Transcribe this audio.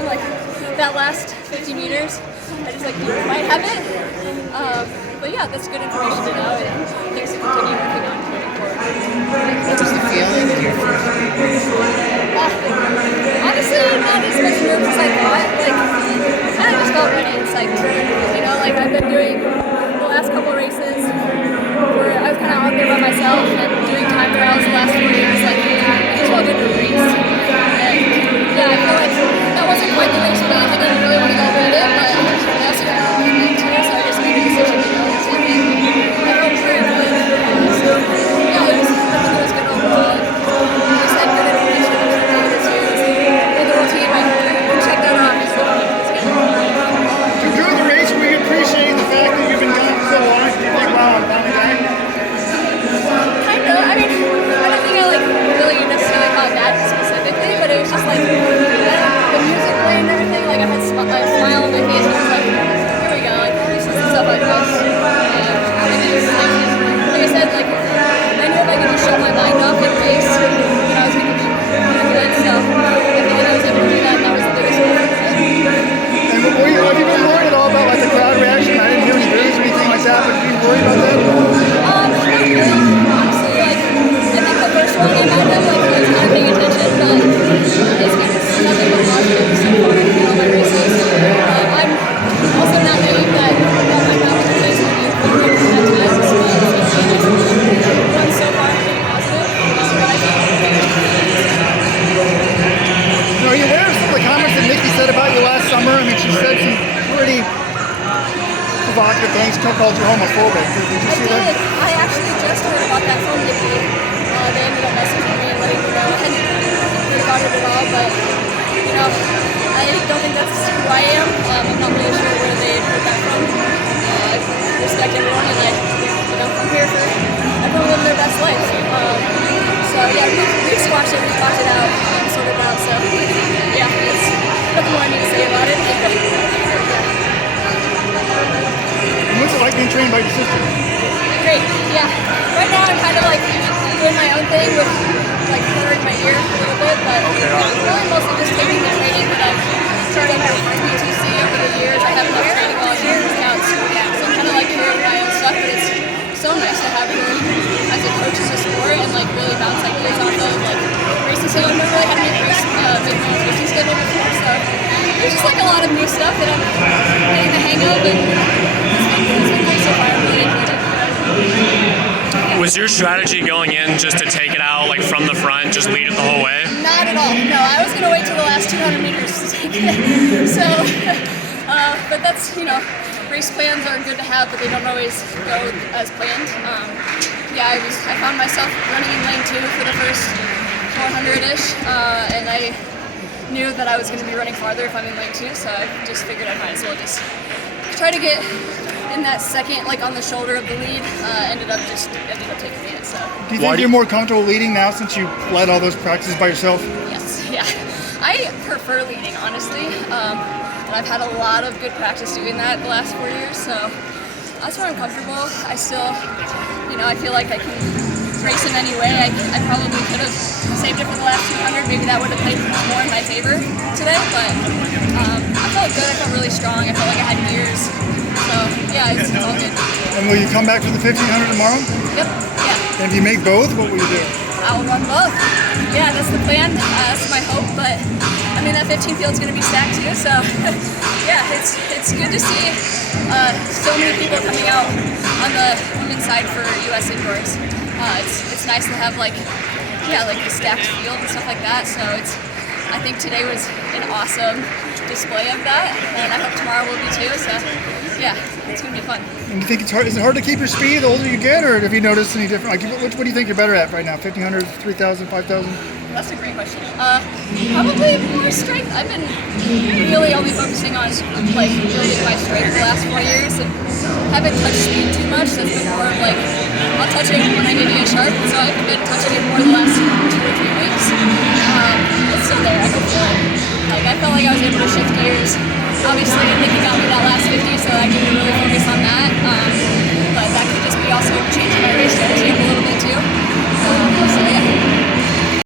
on like that last 50 meters. I just like might have it. But yeah, that's good information to know and things to continue working on moving forward. What was the feeling your first Honestly, not as much nerves as I thought. Like, I kind of just felt ready and psyched. You know, like I've been doing the last couple races where I was kind of out there by myself and doing time trials the last 4 years. Like, I just felt good to race. And yeah, I feel like that wasn't quite the race plan. I didn't really want to go beat it, but I also kind of wanted to too, so I just made the decision to go with it. And I felt very good. So yeah, I think it was good overall. Just had good information to be able to use. And the whole team, I check that out. So it's good. During the race, we appreciate the fact that you've been gone for so long. You think, wow, I'm finally back. Kind of. I mean, I don't think I like really necessarily caught that specifically, but it was just like the music playing and everything. Like I had a smile on my face, and I was like, here we go. Like this is the stuff I miss. And it was like I said, like I knew if I could just shut my mind off and race, I was gonna be really good. So I feel like I was able to do that. And that was the biggest goal. And have you been worried at all about like the crowd reaction? I didn't hear any boos or anything like that, but are you worried about that? Not really. Honestly, like I think the first one I met them, like I was kind of paying attention, but it's been nothing but positive so far in all my races. I'm also not naive that might not be the case when you come here at times, but run so far has been positive. Are you aware of some of the comments that Nikki said about you last summer? I mean, she said some pretty provocative things, called you homophobic. Did you see that? I did. I actually just heard about that from Nikki. They ended up messaging me and letting me know. I hadn't heard about it at all, but you know, I don't think that's who I am. I'm not really sure where they heard that from. I respect everyone, and I'm here for everyone living their best life. So yeah, we squashed it, we talked it out, sorted it out. So yeah, it's nothing more I need to say about it. What's it like being trained by your sister? Great, yeah. Right now I'm kind of like doing my own thing with like covering my ear a little bit, but really mostly just taking the training that I've started with BTC over the years. I have enough training volunteers now, so I'm kind of like carrying my own stuff, but it's so nice to have her as a coach in the sport and like really bounce ideas off of like racing. So I've never really had any race made my own racing schedule before, so there's just like a lot of new stuff that I'm getting the hang of, and it's been great so far. I really enjoyed it. Was your strategy going in just to take it out like from the front, just lead it the whole way? Not at all. No, I was gonna wait till the last 200 meters to take it. So, but that's race plans are good to have, but they don't always go as planned. Yeah, I found myself running in lane 2 for the first 400-ish, and I knew that I was going to be running farther if I'm in lane 2, so I just figured I might as well just try to get in that second, like on the shoulder of the lead. Ended up taking it. So. Do you think you're more comfortable leading now since you led all those practices by yourself? Yes, yeah. I prefer leading, honestly. And I've had a lot of good practice doing that the last 4 years, so that's where I'm comfortable. I still, I feel like I can race in any way. I probably could have saved it for the last 200. Maybe that would have played more in my favor today, but I felt good. I felt really strong. I felt like I had gears. So, yeah, it's all good. And will you come back for the 1500 tomorrow? Yep, yeah. And if you make both, what will you do? I'll run both. Yeah, that's the plan. That's my hope, but I mean, that 15 field's going to be stacked too, so yeah, it's good to see so many people coming out on the women's side for US indoors. It's nice to have like the stacked field and stuff like that, so I think today was an awesome display of that, and I hope tomorrow will be too, so yeah, it's going to be fun. And you think is it hard to keep your speed the older you get, or have you noticed any different? Like, what do you think you're better at right now? 1500, 3000, 5000? That's a great question. Probably more strength. I've been really only focusing on like building my strength the last 4 years, and haven't touched speed too much. So it's been more of like I'll touch it when I need to get sharp. So I've been touching it more the last 2 or 3 weeks. It's still there. I can feel it. Like I felt like I was able to shift gears. Obviously, Nikki got me that last 50, so I can really